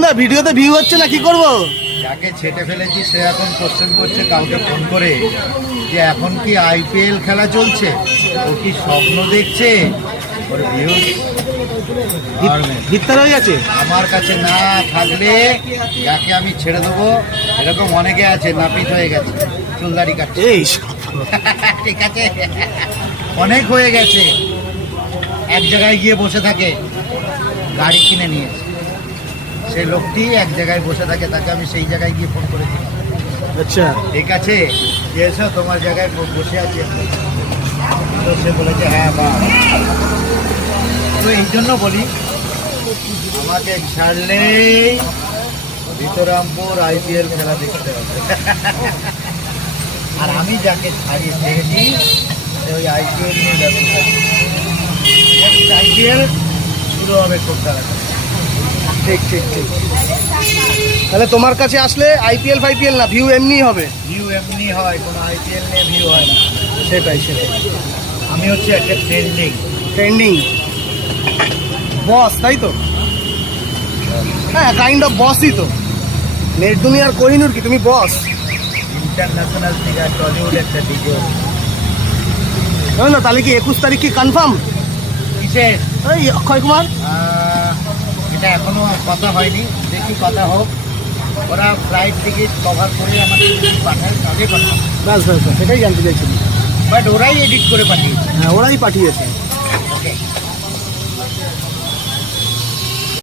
না ভিডিওতে ভিউ হচ্ছে না, কি করব? যাকে ছেটে ফেলেছি সে এখন কোশ্চেন করছে কাউকে ফোন করে যে এখন কি আইপিএল খেলা চলছে, ও কি স্বপ্ন দেখছে, ওর ভিউ ভিত্তার হয়ে গেছে। আমার কাছে না থাকলে যাকে আমি ছেড়ে দেবো, এরকম অনেকে আছে নাপিত হয়ে গেছে, চুলদাড়ি কাটছে। এই ঠিক আছে, অনেক হয়ে গেছে, এক জায়গায় গিয়ে বসে থাকে, গাড়ি কিনে নিয়েছে, সেই লোকটি এক জায়গায় বসে থাকে, তাকে আমি সেই জায়গায় গিয়ে ফোন করেছি। আচ্ছা, ঠিক আছে, এসো তোমার জায়গায় বসে আছি। তো সে বলেছে হ্যাঁ বা। তো এই জন্য বলি, আমাকে ছাড়লেই ভিতরামপুর আইপিএল খেলা দেখতে হবে। আর আমি যাকে ছাড়িয়ে ছেড়েছি ওই আইপিএল নিয়ে ব্যবসা, আইপিএল শুরু হবে খুব তাড়াতাড়ি। ঠিক ঠিক ঠিক। তাহলে তোমার কাছে আসলে আইপিএল ফাইপিএল না, ভিউ এমনি হবে। ভিউ এমনি হয়, কোনো আইপিএল নিয়ে ভিউ হয় না। সেটাই সেটাই। আমি হচ্ছে একটা ট্রেন্ডিং বস, তাই তো? হ্যাঁ, কাইন্ড অফ বসই তো। নেট দুনিয়ার কোহিনুর কি, তুমি বস? ইন্টারন্যাশনাল ফিগার, টলিউড একটা ডিজে। না তাহলে কি 21 তারিখ কি কনফার্ম? কিসের? এই অক্ষয় কুমার। এটা এখনো কথা হয়নি, দেখি কথা হোক। ওরা ফ্লাইট টিকিট কভার করে আমাকে পাঠায়, আগে পাঠায়। ব্যাস ব্যাস ব্যাস, সেটাই জানতে চাইছিলাম। বাট ওরাই এডিট করে পাঠিয়েছে। হ্যাঁ, ওরাই পাঠিয়েছে।